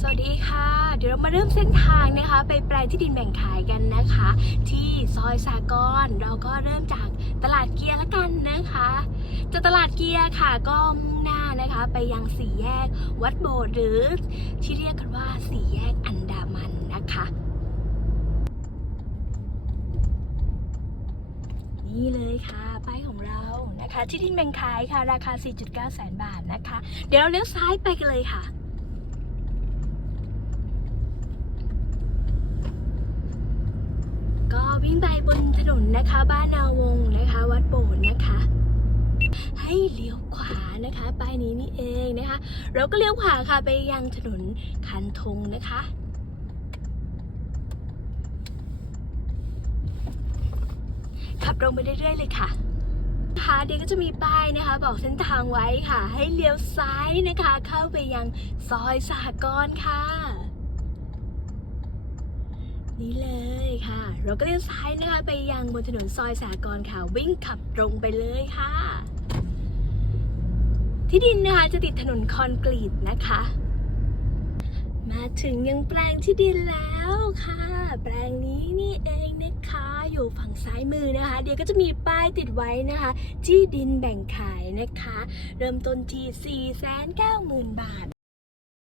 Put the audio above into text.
สวัสดีค่ะ เดี๋ยวเรามาเริ่มเส้นทางนะคะ ไปแปลงที่ดินแบ่งขายกันนะคะ ที่ซอยสากรเราก็เริ่มจากตลาดเกียร์ละกันนะคะจากตลาดเกียร์ค่ะก็มุ่งหน้านะคะไปยังสี่แยกวัดโบสถ์หรือที่เรียกกันว่าสี่แยกอันดามันนะคะนี่เลยค่ะป้ายของเรานะคะ ที่ดินแบ่งขายค่ะ ราคา 4.9 แสนบาทนะคะ เดี๋ยวเราเลี้ยวซ้ายไปกันเลยค่ะ ก็วิ่งไปบนถนนนะคะ บ้านนาวงนะคะ วัดโบสนะคะ ให้เลี้ยวขวานะคะป้ายนี้นี่เองนะคะ เราก็เลี้ยวขวาค่ะไปยังถนนคันธงนะคะขับตรงไปเรื่อยๆเลยค่ะค่ะเดี๋ยวก็จะมีป้ายนะคะ บอกเส้นทางไว้ค่ะ ให้เลี้ยวซ้ายนะคะ เข้าไปยังซอยสหกรณ์ค่ะ นี่เลย ค่ะ เราก็เลี้ยวซ้ายนะคะไปยังบนถนนซอยสากรค่ะ วิ่งขับตรงไปเลยค่ะ ที่ดินนะคะจะติดถนนคอนกรีตนะคะ มาถึงยังแปลงที่ดินแล้วค่ะ แปลงนี้นี่เองนะคะ อยู่ฝั่งซ้ายมือนะคะ เดี๋ยวก็จะมีป้ายติดไว้นะคะ ที่ดินแบ่งขายนะคะ เริ่มต้นที่4 9 0 0 0 0 บาท